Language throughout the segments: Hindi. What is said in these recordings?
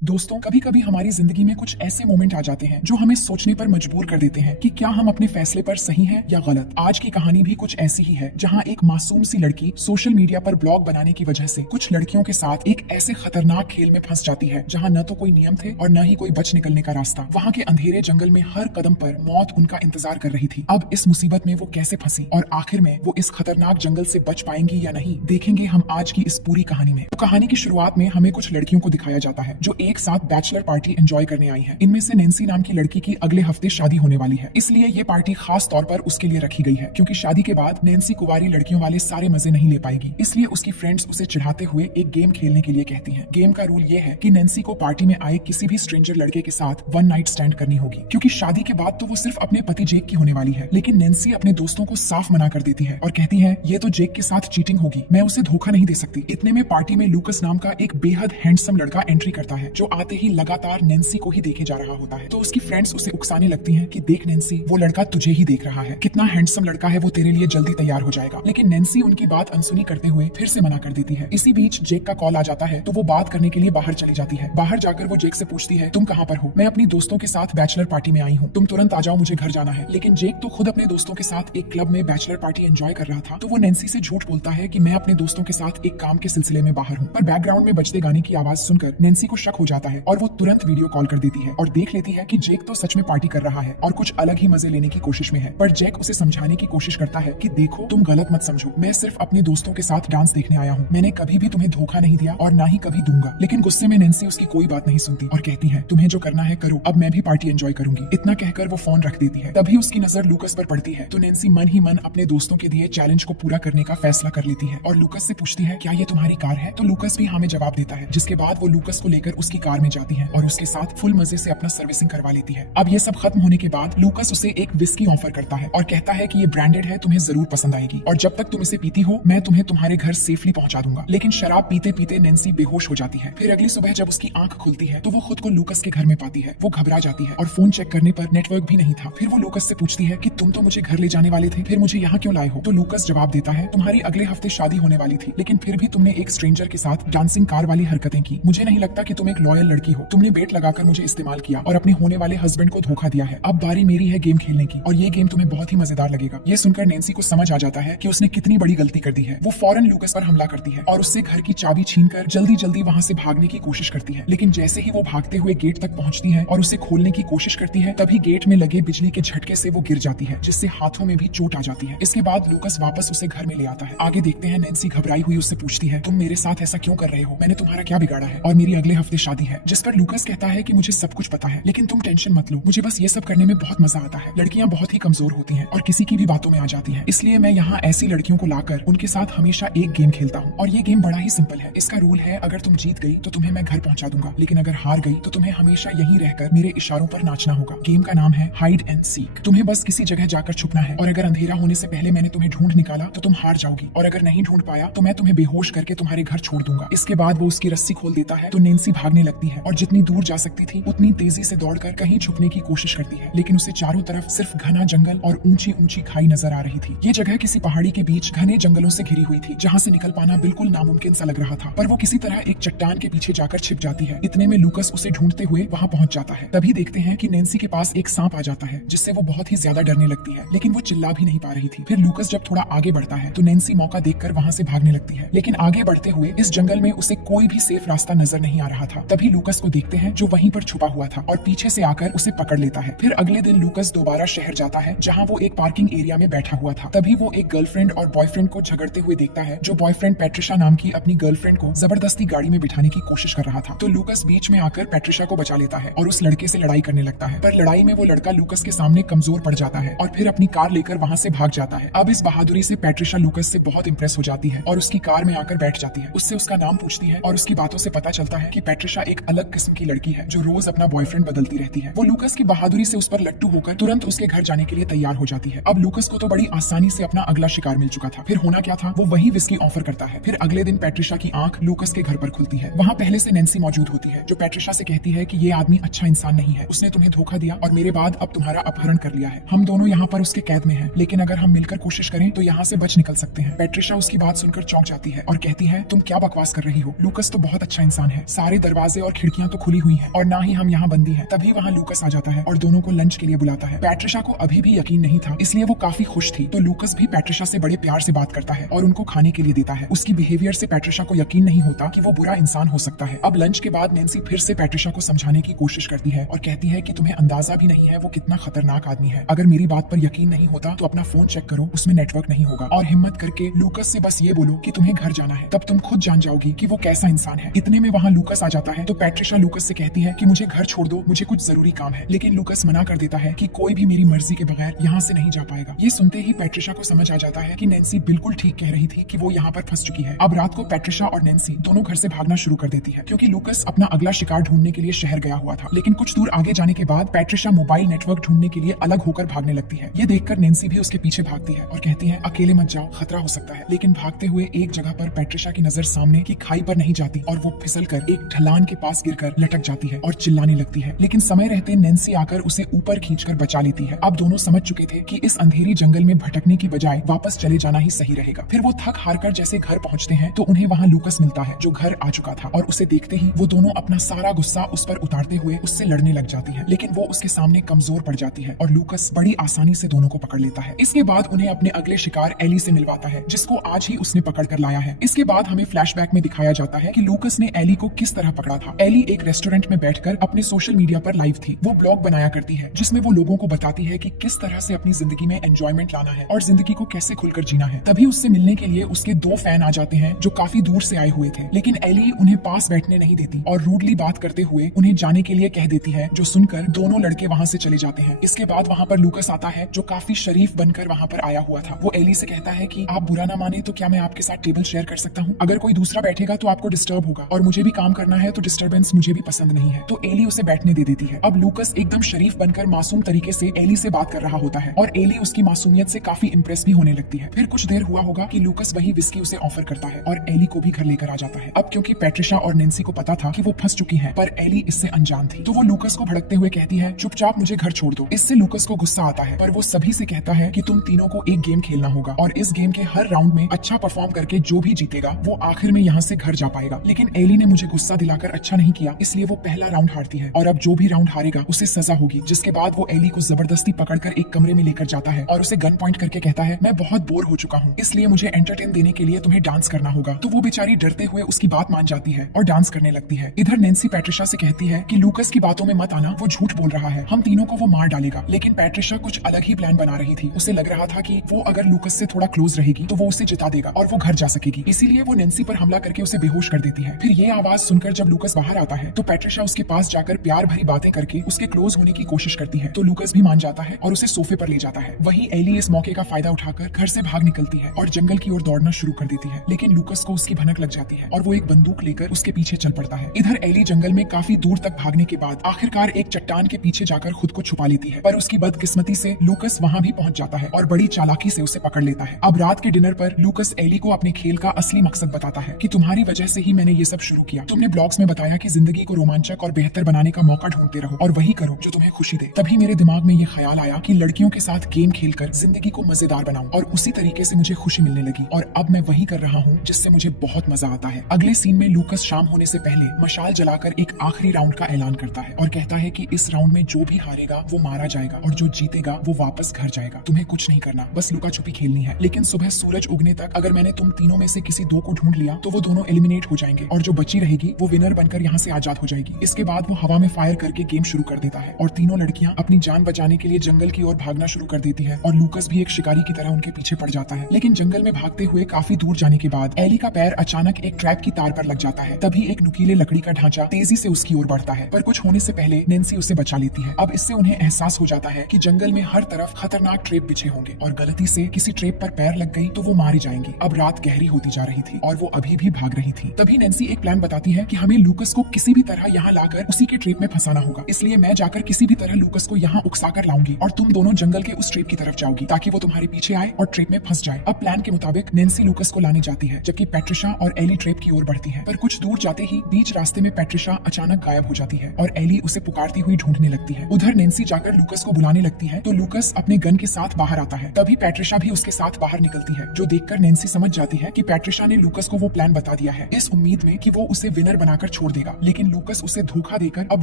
दोस्तों, कभी कभी हमारी जिंदगी में कुछ ऐसे मोमेंट आ जाते हैं जो हमें सोचने पर मजबूर कर देते हैं कि क्या हम अपने फैसले पर सही हैं या गलत। आज की कहानी भी कुछ ऐसी ही है, जहां एक मासूम सी लड़की सोशल मीडिया पर ब्लॉग बनाने की वजह से कुछ लड़कियों के साथ एक ऐसे खतरनाक खेल में फंस जाती है जहां न तो कोई नियम थे और न ही कोई बच निकलने का रास्ता। वहां के अंधेरे जंगल में हर कदम पर मौत उनका इंतजार कर रही थी। अब इस मुसीबत में वो कैसे फंसी और आखिर में वो इस खतरनाक जंगल से बच पाएंगी या नहीं, देखेंगे हम आज की इस पूरी कहानी में। तो कहानी की शुरुआत में हमें कुछ लड़कियों को दिखाया जाता है जो एक साथ बैचलर पार्टी एंजॉय करने आई है। इनमें से नैन्सी नाम की लड़की की अगले हफ्ते शादी होने वाली है, इसलिए ये पार्टी खास तौर पर उसके लिए रखी गई है, क्योंकि शादी के बाद नैन्सी कुंवारी लड़कियों वाले सारे मजे नहीं ले पाएगी। इसलिए उसकी फ्रेंड्स उसे चिढ़ाते हुए एक गेम खेलने के लिए कहती हैं। गेम का रूल ये है कि नैन्सी को पार्टी में आए किसी भी स्ट्रेंजर लड़के के साथ वन नाइट स्टैंड करनी होगी, क्योंकि शादी के बाद तो वो सिर्फ अपने पति जेक की होने वाली है। लेकिन नैन्सी अपने दोस्तों को साफ मना कर देती है और कहती है ये तो जेक के साथ चीटिंग होगी, मैं उसे धोखा नहीं दे सकती। इतने में पार्टी में लूकस नाम का एक बेहद हैंडसम लड़का एंट्री करता है, जो आते ही लगातार नैन्सी को ही देखे जा रहा होता है। तो उसकी फ्रेंड्स उसे उकसाने लगती हैं कि देख नैन्सी, वो लड़का तुझे ही देख रहा है, कितना हैंडसम लड़का है, वो तेरे लिए जल्दी तैयार हो जाएगा। लेकिन नैन्सी उनकी बात अनसुनी करते हुए फिर से मना कर देती है। इसी बीच जेक का कॉल आ जाता है, तो वो बात करने के लिए बाहर चली जाती है। बाहर जाकर वो जेक से पूछती है, तुम कहाँ पर हो? मैं अपनी दोस्तों के साथ बैचलर पार्टी में आई हूँ, तुम तुरंत आ जाओ, मुझे घर जाना है। लेकिन जेक तो खुद अपने दोस्तों के साथ एक क्लब में बैचलर पार्टी एंजॉय कर रहा था, तो वो नैन्सी से झूठ बोलता है कि मैं अपने दोस्तों के साथ एक काम के सिलसिले में बाहर हूँ। पर बैकग्राउंड में बजते गाने की आवाज सुनकर नैन्सी को शक हो जाता है और वो तुरंत वीडियो कॉल कर देती है और देख लेती है कि जेक तो सच में पार्टी कर रहा है और कुछ अलग ही मजे लेने की कोशिश में है। पर जेक उसे समझाने की कोशिश करता है कि देखो, तुम गलत मत समझो, मैं सिर्फ अपने दोस्तों के साथ डांस देखने आया हूँ, मैंने कभी भी तुम्हें धोखा नहीं दिया और ना ही कभी दूंगा। लेकिन गुस्से में नैन्सी उसकी कोई बात नहीं सुनती और कहती है, तुम्हें जो करना है करो, अब मैं भी पार्टी एंजॉय करूंगी। इतना कहकर वो फोन रख देती है। तभी उसकी नजर लूकस पर पड़ती है, तो नैन्सी मन ही मन अपने दोस्तों के दिए चैलेंज को पूरा करने का फैसला कर लेती है और लूकस से पूछती है, क्या ये तुम्हारी कार है? तो लूकस भी हाँ में जवाब देता है, जिसके बाद वो लूकस को लेकर उसकी कार में जाती है और उसके साथ फुल मजे से अपना सर्विसिंग करवा लेती है। अब ये सब खत्म होने के बाद लूकस उसे एक विस्की ऑफर करता है और कहता है कि ये ब्रांडेड है, तुम्हें जरूर पसंद आएगी और जब तक तुम इसे पीती हो मैं तुम्हें तुम्हारे घर सेफली पहुंचा दूंगा। लेकिन शराब पीते पीते नैन्सी बेहोश हो जाती है। फिर अगली सुबह जब उसकी आंख खुलती है तो वो खुद को लूकस के घर में पाती है। वो घबरा जाती है और फोन चेक करने पर नेटवर्क भी नहीं था। फिर वो लूकस से पूछती है कि तुम तो मुझे घर ले जाने वाले थे, फिर मुझे यहाँ क्यों लाए हो? तो लूकस जवाब देता है, तुम्हारी अगले हफ्ते शादी होने वाली थी, लेकिन फिर भी तुमने एक स्ट्रेंजर के साथ डांसिंग कार वाली हरकतें की। मुझे नहीं लगता कि तुम एक लॉयल लड़की हो, तुमने बेट लगाकर मुझे इस्तेमाल किया और अपने होने वाले हस्बैंड को धोखा दिया है। अब बारी मेरी है गेम खेलने की और ये गेम तुम्हें बहुत ही मजेदार लगेगा। ये सुनकर नैन्सी को समझ आ जाता है कि उसने कितनी बड़ी गलती कर दी है। वो फौरन लूकस पर हमला करती है और उससे घर की चाबी छीनकर जल्दी जल्दी वहां से भागने की कोशिश करती है। लेकिन जैसे ही वो भागते हुए गेट तक पहुंचती है और उसे खोलने की कोशिश करती है, तभी गेट में लगे बिजली के झटके से वो गिर जाती है, जिससे हाथों में भी चोट आ जाती है। इसके बाद लूकस वापस उसे घर में ले आता है। आगे देखते हैं, नैन्सी घबराई हुई उससे पूछती है, तुम मेरे साथ ऐसा क्यों कर रहे हो? मैंने तुम्हारा क्या बिगाड़ा है? और मेरी अगले हफ्ते शादी है। जिस पर लूकस कहता है कि मुझे सब कुछ पता है, लेकिन तुम टेंशन मत लो, मुझे बस ये सब करने में बहुत मजा आता है। लड़कियां बहुत ही कमजोर होती हैं और किसी की भी बातों में आ जाती हैं, इसलिए मैं यहाँ ऐसी लड़कियों को लाकर उनके साथ हमेशा एक गेम खेलता हूँ और ये गेम बड़ा ही सिंपल है। इसका रूल है, अगर तुम जीत गई तो तुम्हें मैं घर पहुंचा दूंगा, लेकिन अगर हार गई तो तुम्हें हमेशा यहीं रहकर मेरे इशारों पर नाचना होगा। गेम का नाम है हाइड एंड सीक। तुम्हें बस किसी जगह जाकर छुपना है और अगर अंधेरा होने से पहले मैंने तुम्हें ढूंढ निकाला तो तुम हार जाओगी, और अगर नहीं ढूंढ पाया तो मैं तुम्हें बेहोश करके तुम्हारे घर छोड़ दूंगा। इसके बाद वो उसकी रस्सी खोल देता है तो नैन्सी भागने लगती है और जितनी दूर जा सकती थी उतनी तेजी से दौड़कर कहीं छुपने की कोशिश करती है, लेकिन उसे चारों तरफ सिर्फ घना जंगल और ऊंची ऊंची खाई नजर आ रही थी। ये जगह किसी पहाड़ी के बीच घने जंगलों से घिरी हुई थी, जहाँ से निकल पाना बिल्कुल नामुमकिन सा लग रहा था। पर वो किसी तरह एक चट्टान के पीछे जाकर छिप जाती है। इतने में लूकस उसे ढूंढते हुए वहाँ पहुंच जाता है। तभी देखते हैं कि नैन्सी के पास एक सांप आ जाता है, जिससे वो बहुत ही ज्यादा डरने लगती है, लेकिन वो चिल्ला भी नहीं पा रही थी। फिर लूकस जब थोड़ा आगे बढ़ता है तो नैन्सी मौका देखकर वहाँ से भागने लगती है, लेकिन आगे बढ़ते हुए इस जंगल में उसे कोई भी सेफ रास्ता नजर नहीं आ रहा था। तभी लूकस को देखते हैं जो वहीं पर छुपा हुआ था और पीछे से आकर उसे पकड़ लेता है। फिर अगले दिन लूकस दोबारा शहर जाता है, जहाँ वो एक पार्किंग एरिया में बैठा हुआ था। तभी वो एक गर्लफ्रेंड और बॉयफ्रेंड को झगड़ते हुए देखता है, जो बॉयफ्रेंड पैट्रिशा नाम की अपनी गर्लफ्रेंड को जबरदस्ती गाड़ी में बिठाने की कोशिश कर रहा था। तो लूकस बीच में आकर पैट्रिशा को बचा लेता है और उस लड़के से लड़ाई करने लगता है। पर लड़ाई में वो लड़का लूकस के सामने कमजोर पड़ जाता है और फिर अपनी कार लेकर वहाँ से भाग जाता है। अब इस बहादुरी से पैट्रिशा लूकस से बहुत इंप्रेस हो जाती है और उसकी कार में आकर बैठ जाती है। उससे उसका नाम पूछती है और उसकी बातों से पता चलता है कि पैट्रिशा एक अलग किस्म की लड़की है जो रोज अपना बॉयफ्रेंड बदलती रहती है। वो लूकस की बहादुरी से उस पर लट्टू होकर तुरंत उसके घर जाने के लिए तैयार हो जाती है। अब लूकस को तो बड़ी आसानी से अपना अगला शिकार मिल चुका था। फिर होना क्या था, वो वही विस्की ऑफर करता है। फिर अगले दिन पैट्रिशा की आंख लूकस के घर पर खुलती है। वहाँ पहले से नैन्सी मौजूद होती है, जो पैट्रिशा से कहती है कि ये आदमी अच्छा इंसान नहीं है, उसने तुम्हें धोखा दिया और मेरे बाद अब तुम्हारा अपहरण कर लिया है। हम दोनों यहाँ पर उसके कैद में हैं, लेकिन अगर हम मिलकर कोशिश करें तो यहाँ से बच निकल सकते हैं। पैट्रिशा उसकी बात सुनकर चौंक जाती है और कहती है, तुम क्या बकवास कर रही हो? लूकस तो बहुत अच्छा इंसान है, सारे दरवाजे दरवाजे और खिड़कियां तो खुली हुई हैं और ना ही हम यहाँ बंदी हैं। तभी वहाँ लूकस आ जाता है और दोनों को लंच के लिए बुलाता है। पैट्रिशा को अभी भी यकीन नहीं था, इसलिए वो काफी खुश थी। तो लूकस भी पैट्रिशा से बड़े प्यार से बात करता है और उनको खाने के लिए देता है। उसकी बिहेवियर से पैट्रिशा को यकीन नहीं होता कि वो बुरा इंसान हो सकता है। अब लंच के बाद नैन्सी फिर से पैट्रिशा को समझाने की कोशिश करती है और कहती है कि तुम्हें अंदाजा भी नहीं है वो कितना खतरनाक आदमी है। अगर मेरी बात पर यकीन नहीं होता तो अपना फोन चेक करो, उसमें नेटवर्क नहीं होगा। और हिम्मत करके लूकस से बस ये बोलो कि तुम्हें घर जाना है, तब तुम खुद जान जाओगी कि वो कैसा इंसान है। इतने में वहाँ लूकस आ जाता है तो पैट्रिशा लूकस से कहती है कि मुझे घर छोड़ दो, मुझे कुछ जरूरी काम है। लेकिन लूकस मना कर देता है कि कोई भी मेरी मर्जी के बगैर यहाँ से नहीं जा पाएगा। ये सुनते ही पैट्रिशा को समझ आ जाता है कि नैन्सी बिल्कुल ठीक कह रही थी कि वो यहाँ पर फंस चुकी है। अब रात को पैट्रिशा और नैन्सी दोनों घर से भागना शुरू कर देती है क्योंकि लूकस अपना अगला शिकार ढूंढने के लिए शहर गया हुआ था। लेकिन कुछ दूर आगे जाने के बाद पैट्रिशा मोबाइल नेटवर्क ढूंढने के लिए अलग होकर भागने लगती है। ये देखकर नैन्सी भी उसके पीछे भागती है और कहती है अकेले मत जाओ, खतरा हो सकता है। लेकिन भागते हुए एक जगह पर पैट्रिशा की नजर सामने की खाई पर नहीं जाती और वो फिसलकर एक ढलान के पास गिरकर लटक जाती है और चिल्लाने लगती है। लेकिन समय रहते नैन्सी आकर उसे ऊपर खींचकर बचा लेती है। अब दोनों समझ चुके थे कि इस अंधेरी जंगल में भटकने की बजाय वापस चले जाना ही सही रहेगा। फिर वो थक हारकर जैसे घर पहुंचते हैं तो उन्हें वहाँ लूकस मिलता है जो घर आ चुका था और उसे देखते ही वो दोनों अपना सारा गुस्सा उस पर उतारते हुए उससे लड़ने लग जाती है। लेकिन वो उसके सामने कमजोर पड़ जाती है और लूकस बड़ी आसानी से दोनों को पकड़ लेता है। इसके बाद उन्हें अपने अगले शिकार एली से मिलवाता है जिसको आज ही उसने पकड़ कर लाया है। इसके बाद हमें फ्लैशबैक में दिखाया जाता है कि लूकस ने एली को किस तरह पकड़ा था। एली एक रेस्टोरेंट में बैठकर अपने सोशल मीडिया पर लाइव थी। वो ब्लॉग बनाया करती है जिसमें वो लोगों को बताती है कि किस तरह से अपनी जिंदगी में एंजॉयमेंट लाना है और जिंदगी को कैसे खुलकर जीना है। तभी उससे मिलने के लिए उसके 2 फैन आ जाते हैं जो काफी दूर से आए हुए थे। लेकिन एली उन्हें पास बैठने नहीं देती और रूडली बात करते हुए उन्हें जाने के लिए कह देती है, जो सुनकर दोनों लड़के वहाँ से चले जाते हैं। इसके बाद वहाँ पर लूकस आता है जो काफी शरीफ बनकर वहाँ पर आया हुआ था। वो एली से कहता है कि आप बुरा ना माने तो क्या मैं आपके साथ टेबल शेयर कर सकता हूँ? अगर कोई दूसरा बैठेगा तो आपको डिस्टर्ब होगा और मुझे भी काम करना है तो डिस्टर्बेंस मुझे भी पसंद नहीं है। तो एली उसे बैठने दे देती है। अब लूकस एकदम शरीफ बनकर मासूम तरीके से एली से बात कर रहा होता है और एली उसकी मासूमियत से काफी इंप्रेस भी होने लगती है। फिर कुछ देर हुआ होगा कि लूकस वही विस्की उसे ऑफर करता है और एली को भी घर लेकर आ जाता है। अब क्योंकि पैट्रिशा और नैन्सी को पता था कि वो फंस चुकी हैं, पर एली इससे अनजान थी। तो वो लूकस को भड़कते हुए कहती है चुपचाप मुझे घर छोड़ दो। इससे लूकस को गुस्सा आता है पर वो सभी से कहता है कि तुम तीनों को एक गेम खेलना होगा और इस गेम के हर राउंड में अच्छा परफॉर्म करके जो भी जीतेगा वो आखिर में यहाँ से घर जा पाएगा। लेकिन एली ने मुझे गुस्सा दिलाकर अच्छा नहीं किया, इसलिए वो पहला राउंड हारती है और अब जो भी राउंड हारेगा उसे सजा होगी। जिसके बाद वो एली को जबरदस्ती पकड़कर एक कमरे में लेकर जाता है और उसे गन पॉइंट करके कहता है मैं बहुत बोर हो चुका हूँ, इसलिए मुझे एंटरटेन देने के लिए तुम्हें डांस करना होगा। तो वो बेचारी डरते हुए उसकी बात मान जाती है और डांस करने लगती है। इधर नैन्सी पैट्रिशा से कहती है कि लूकस की बातों में मत आना, वो झूठ बोल रहा है, हम तीनों को वो मार डालेगा। लेकिन पैट्रिशा कुछ अलग ही प्लान बना रही थी। उसे लग रहा था कि वो अगर लूकस से थोड़ा क्लोज रहेगी तो वो उसे जिता देगा और वो घर जा सकेगी। इसीलिए वो नैन्सी पर हमला करके उसे बेहोश कर देती है। फिर ये आवाज सुनकर जब लूकस बाहर आता है तो पैट्रिशा उसके पास जाकर प्यार भरी बातें करके उसके क्लोज होने की कोशिश करती है। तो लूकस भी मान जाता है और उसे सोफे पर ले जाता है। वहीं एली इस मौके का फायदा उठाकर घर से भाग निकलती है और जंगल की ओर दौड़ना शुरू कर देती है। लेकिन लूकस को उसकी भनक लग जाती है और वो एक बंदूक लेकर उसके पीछे चल पड़ता है। इधर एली जंगल में काफी दूर तक भागने के बाद आखिरकार एक चट्टान के पीछे जाकर खुद को छुपा लेती है। पर उसकी बदकिस्मती से लूकस वहाँ भी पहुंच जाता है और बड़ी चालाकी से उसे पकड़ लेता है। अब रात के डिनर पर लूकस एली को अपने खेल का असली मकसद बताता है कि तुम्हारी वजह से ही मैंने ये सब शुरू किया। तुमने ब्लॉग्स में बताया कि जिंदगी को रोमांचक और बेहतर बनाने का मौका ढूंढते रहो और वही करो जो तुम्हें खुशी दे। तभी मेरे दिमाग में ये ख्याल आया कि लड़कियों के साथ गेम खेलकर जिंदगी को मजेदार बनाऊं और उसी तरीके से मुझे खुशी मिलने लगी और अब मैं वही कर रहा हूँ जिससे मुझे बहुत मजा आता है। अगले सीन में लूकस शाम होने से पहले मशाल जलाकर एक आखिरी राउंड का ऐलान करता है और कहता है कि इस राउंड में जो भी हारेगा वो मारा जाएगा और जो जीतेगा वो वापस घर जाएगा। तुम्हें कुछ नहीं करना, बस लुका छुपी खेलनी है। लेकिन सुबह सूरज उगने तक अगर मैंने तुम तीनों में से किसी 2 को ढूंढ लिया तो वो दोनों एलिमिनेट हो जाएंगे और जो बची रहेगी वो विनर बनकर यहाँ से आजाद हो जाएगी। इसके बाद वो हवा में फायर करके गेम शुरू कर देता है और तीनों लड़कियां अपनी जान बचाने के लिए जंगल की ओर भागना शुरू कर देती है और लूकस भी एक शिकारी की तरह उनके पीछे पड़ जाता है। लेकिन जंगल में भागते हुए काफी दूर जाने के बाद एली का पैर अचानक एक ट्रैप की तार पर लग जाता है। तभी एक नुकीले लकड़ी का ढांचा तेजी से उसकी ओर बढ़ता है, पर कुछ होने से पहले नैन्सी उसे बचा लेती है। अब इससे उन्हें एहसास हो जाता है कि जंगल में हर तरफ खतरनाक ट्रैप बिछे होंगे और गलती से किसी ट्रैप पर पैर लग गई तो वो मारी जाएंगी। अब रात गहरी होती जा रही थी और वो अभी भी भाग रही थी। तभी नैन्सी एक प्लान बताती है कि हमें लूकस को किसी भी तरह यहाँ लाकर उसी के ट्रैप में फंसाना होगा। इसलिए मैं जाकर किसी भी तरह लूकस को यहाँ उकसाकर लाऊंगी और तुम दोनों जंगल के उस ट्रैप की तरफ जाओगी ताकि वो तुम्हारे पीछे आए और ट्रैप में फंस जाए। अब प्लान के मुताबिक नैन्सी लूकस को लाने जाती है जबकि पैट्रिशा और एली ट्रैप की ओर बढ़ती है। पर कुछ दूर जाते ही बीच रास्ते में पैट्रिशा अचानक गायब हो जाती है और एली उसे पुकारती हुई ढूंढने लगती है। उधर नैन्सी जाकर लूकस को बुलाने लगती है तो लूकस अपने गन के साथ बाहर आता है। तभी पैट्रिशा भी उसके साथ बाहर निकलती है, जो देखकर नैन्सी समझ जाती है कि पैट्रिशा ने लूकस को वो प्लान बता दिया है, इस उम्मीद में कि वो उसे विनर बनाकर छोड़ देगा, लेकिन लूकस उसे धोखा देकर अब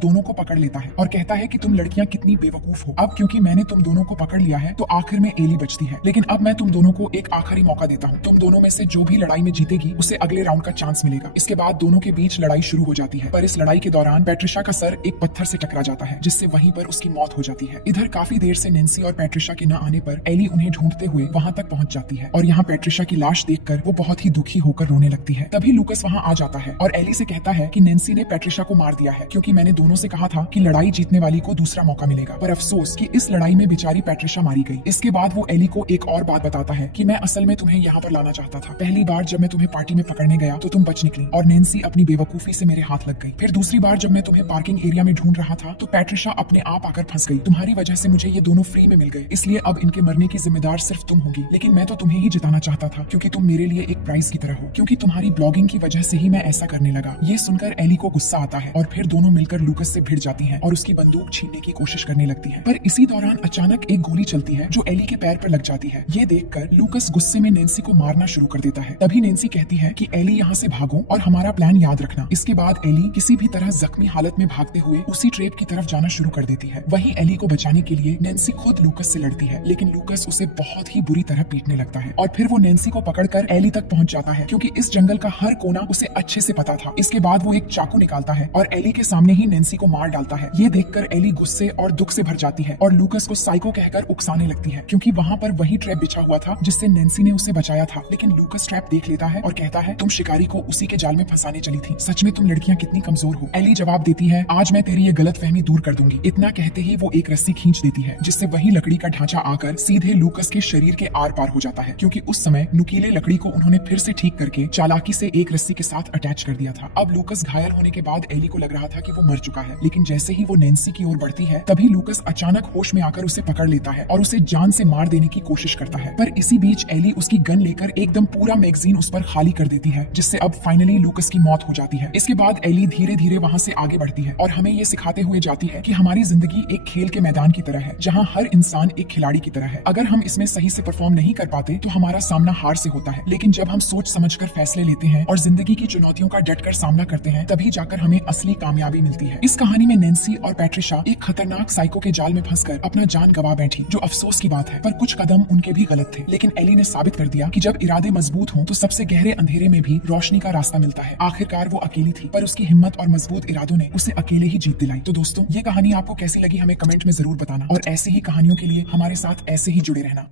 दोनों को पकड़ लेता है और कहता है कि तुम लड़कियां कितनी बेवकूफ हो। अब क्योंकि मैंने तुम दोनों को पकड़ लिया है तो आखिर में एली बचती है, लेकिन अब मैं तुम दोनों को एक आखिरी मौका देता हूँ। तुम दोनों में से जो भी लड़ाई में जीतेगी उसे अगले राउंड का चांस मिलेगा। इसके बाद दोनों के बीच लड़ाई शुरू हो जाती है, पर इस लड़ाई के दौरान पैट्रिशा का सर एक पत्थर से टकरा जाता है, जिससे वहीं पर उसकी मौत हो जाती है। इधर काफी देर से नैन्सी और पैट्रिशा के न आने पर एली उन्हें ढूंढते हुए वहां तक पहुंच जाती है और यहाँ पैट्रिशा की लाश देखकर वो बहुत ही दुखी होकर रोने लगती है। तभी लूकस वहां आ जाता है और एली से कहता है कि नैन्सी ने पैट्रिशा को मार दिया है, क्योंकि मैंने दोनों से कहा था कि लड़ाई जीतने वाली को दूसरा मौका मिलेगा, पर अफसोस कि इस लड़ाई में बेचारी पैट्रिशा मारी गई। इसके बाद वो एली को एक और बात बताता है कि मैं असल में तुम्हें यहाँ पर लाना चाहता था। पहली बार जब मैं तुम्हें पार्टी में पकड़ने गया तो तुम बच निकली और नैन्सी अपनी बेवकूफी से मेरे हाथ लग गई। फिर दूसरी बार जब मैं तुम्हें पार्किंग एरिया में ढूंढ रहा था तो पैट्रिशा अपने आप आकर फंस गई। तुम्हारी वजह से मुझे ये दोनों फ्री में मिल गए, इसलिए अब इनके मरने की जिम्मेदार सिर्फ तुम होगी। लेकिन मैं तो तुम्हें ही जिताना चाहता था, क्योंकि तुम मेरे लिए एक प्राइज की तरह हो, क्योंकि तुम्हारी ब्लॉगिंग की वजह से ही मैं ऐसा करने लगा। ये सुनकर एली को गुस्सा आता है और फिर दोनों मिलकर लूकस से भिड़ जाती हैं और उसकी बंदूक छीनने की कोशिश करने लगती हैं। पर इसी दौरान अचानक एक गोली चलती है जो एली के पैर पर लग जाती है। ये देखकर लूकस गुस्से में नैन्सी को मारना शुरू कर देता है। तभी नैन्सी कहती है कि एली यहाँ से भागो और हमारा प्लान याद रखना। इसके बाद एली किसी भी तरह जख्मी हालत में भागते हुए उसी ट्रेप की तरफ जाना शुरू कर देती है। वहीं एली को बचाने के लिए नैन्सी खुद लूकस से लड़ती है, लेकिन लूकस उसे बहुत ही बुरी तरह पीटने लगता है और फिर वो नैन्सी को पकड़कर एली तक पहुंच जाता है, क्योंकि इस जंगल का हर कोना उसे अच्छे से पता था। इसके बाद वो एक चाकू निकालता है और एली के सामने ही नैन्सी को मार डालता है। ये देखकर एली गुस्से और दुख से भर जाती है और लूकस को साइको कहकर उकसाने लगती है, क्योंकि वहाँ पर वही ट्रैप बिछा हुआ था जिससे नैन्सी ने उसे बचाया था। लेकिन लूकस ट्रैप देख लेता है और कहता है तुम शिकारी को उसी के जाल में फंसाने चली थी। सच में तुम लड़कियां कितनी कमजोर हो। एली जवाब देती है आज मैं तेरी ये गलतफहमी दूर कर दूंगी। इतना कहते ही वो एक रस्सी खींच देती है, जिससे वही लकड़ी का ढांचा आकर सीधे लूकस के शरीर के आर पार हो जाता है, क्योंकि उस समय नुकीले लकड़ी को उन्होंने फिर से ठीक करके चालाकी से एक रस्सी के साथ अटैच कर दिया था। अब लूकस घायल होने के बाद एली को लग रहा था कि वो मर चुका है, लेकिन जैसे ही वो नैन्सी की ओर बढ़ती है तभी लूकस अचानक होश में आकर उसे पकड़ लेता है और उसे जान से मार देने की कोशिश करता है। पर इसी बीच एली उसकी गन लेकर एकदम पूरा मैगजीन उस पर खाली कर देती है, जिससे अब फाइनली लूकस की मौत हो जाती है। इसके बाद एली धीरे धीरे वहाँ से आगे बढ़ती है और हमें ये सिखाते हुए जाती है कि हमारी जिंदगी एक खेल के मैदान की तरह है, जहाँ हर इंसान एक खिलाड़ी की तरह है। अगर हम इसमें सही से परफॉर्म नहीं कर पाते तो हमारा सामना हार से होता है, लेकिन जब हम सोच समझकर फैसले लेते हैं और जिंदगी की चुनौतियों का डटकर सामना करते हैं तभी जाकर हमें असली कामयाबी मिलती है। इस कहानी में नैन्सी और पैट्रिशा एक खतरनाक साइको के जाल में फंसकर अपना जान गंवा बैठी, जो अफसोस की बात है। पर कुछ कदम उनके भी गलत थे, लेकिन एली ने साबित कर दिया कि जब इरादे मजबूत हों तो सबसे गहरे अंधेरे में भी रोशनी का रास्ता मिलता है। आखिरकार वो अकेली थी, पर उसकी हिम्मत और मजबूत इरादों ने उसे अकेले ही जीत दिलाई। तो दोस्तों, ये कहानी आपको कैसी लगी हमें कमेंट में जरूर बताना और ऐसी ही कहानियों के लिए हमारे साथ ऐसे ही जुड़े रहना।